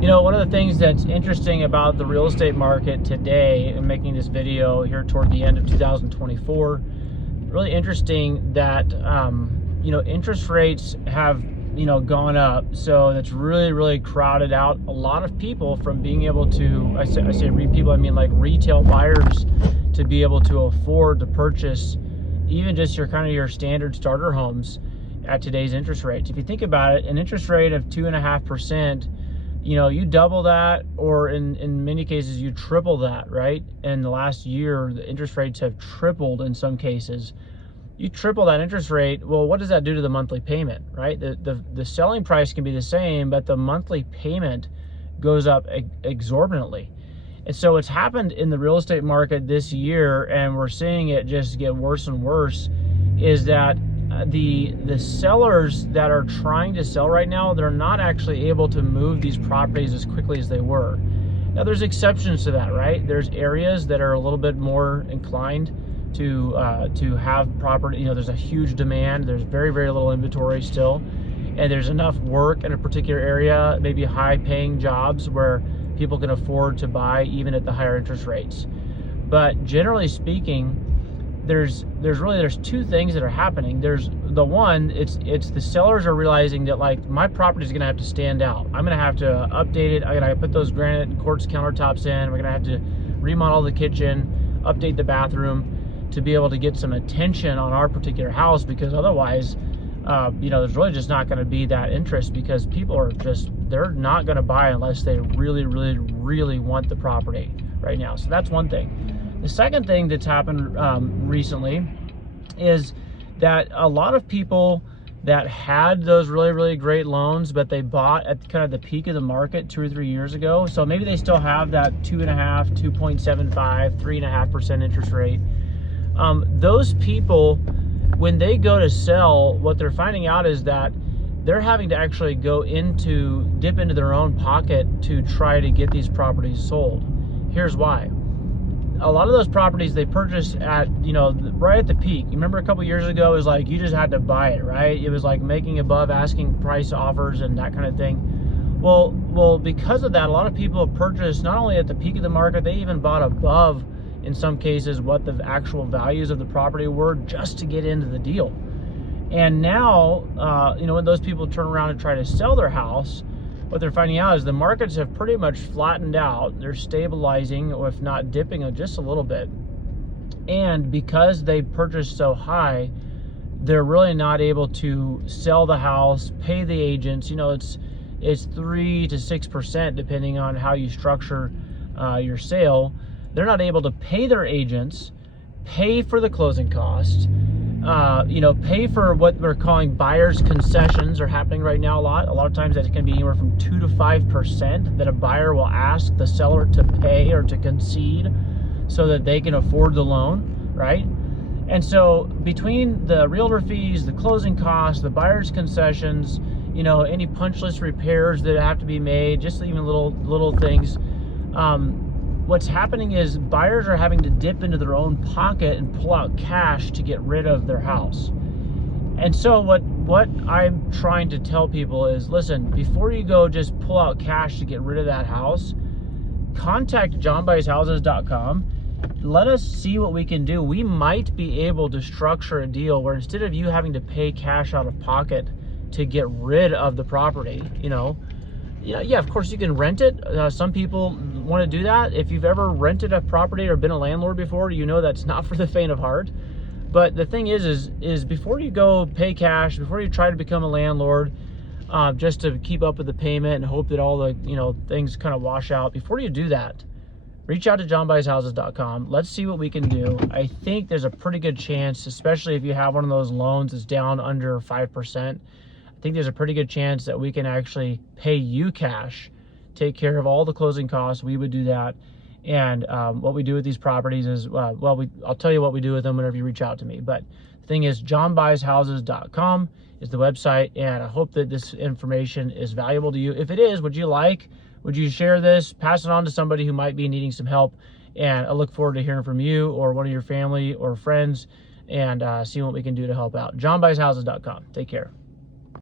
You know, one of the things that's interesting about the real estate market today, and making this video here toward the end of 2024, really interesting that, you know, interest rates have, you know, gone up. So that's really crowded out a lot of people from being able to, I say people, I mean like retail buyers, to be able to afford to purchase even just your kind of your standard starter homes at today's interest rates. If you think about it, an interest rate of 2.5%, you know, you double that, or in many cases you triple that, right? In the last year, the interest rates have tripled in some cases. You triple that interest rate, well, what does that do to the monthly payment, right? The selling price can be the same, but the monthly payment goes up exorbitantly. And so it's happened in the real estate market this year, and we're seeing it just get worse and worse, is that the sellers that are trying to sell right now, they're not actually able to move these properties as quickly as they were. Now there's exceptions to that, right? There's areas that are a little bit more inclined to have property. You know, there's a huge demand, there's very little inventory still, and there's enough work in a particular area, maybe high paying jobs where people can afford to buy even at the higher interest rates. But generally speaking, there's two things that are happening. There's the one, it's the sellers are realizing that, like, my property is going to have to stand out. I'm going to have to update it. I'm going to put those granite and quartz countertops in. We're going to have to remodel the kitchen, update the bathroom to be able to get some attention on our particular house, because otherwise, you know, there's really just not going to be that interest, because people are just, they're not going to buy unless they really want the property right now. So that's one thing. The second thing that's happened recently is that a lot of people that had those really great loans, but they bought at kind of the peak of the market 2 or 3 years ago. So maybe they still have that 2.5, 2.75, 3.5% interest rate. Those people, when they go to sell, what they're finding out is that they're having to actually dip into their own pocket to try to get these properties sold. Here's why. A lot of those properties they purchased at, you know, right at the peak. You remember a couple years ago, it was like you just had to buy it, right? It was like making above asking price offers and that kind of thing. Well, because of that, a lot of people have purchased not only at the peak of the market, they even bought above, in some cases, what the actual values of the property were, just to get into the deal. And now, you know, when those people turn around and try to sell their house, what they're finding out is the markets have pretty much flattened out. They're stabilizing, or if not dipping just a little bit. And because they purchased so high, they're really not able to sell the house, pay the agents. You know, it's 3 to 6% depending on how you structure your sale. They're not able to pay their agents, pay for the closing costs, you know, pay for what we're calling buyer's concessions are happening right now a lot. A lot of times that can be anywhere from 2 to 5% that a buyer will ask the seller to pay or to concede so that they can afford the loan, right? And so between the realtor fees, the closing costs, the buyer's concessions, you know, any punch list repairs that have to be made, just even little things, what's happening is buyers are having to dip into their own pocket and pull out cash to get rid of their house. And so what I'm trying to tell people is, listen, before you go just pull out cash to get rid of that house, contact johnbuyshouses.com. Let us see what we can do. We might be able to structure a deal where instead of you having to pay cash out of pocket to get rid of the property, you know, yeah, of course you can rent it. Some people want to do that. If you've ever rented a property or been a landlord before, you know that's not for the faint of heart. But the thing is before you go pay cash, before you try to become a landlord, just to keep up with the payment and hope that all the, you know, things kind of wash out, before you do that, reach out to johnbuyshouses.com. Let's see what we can do. I think there's a pretty good chance, especially if you have one of those loans that's down under 5%, I think there's a pretty good chance that we can actually pay you cash, take care of all the closing costs. We would do that. And what we do with these properties is, I'll tell you what we do with them whenever you reach out to me. But the thing is, johnbuyshouses.com is the website, and I hope that this information is valuable to you. If it is, would you share this, pass it on to somebody who might be needing some help? And I look forward to hearing from you or one of your family or friends, and seeing what we can do to help out. johnbuyshouses.com. Take care.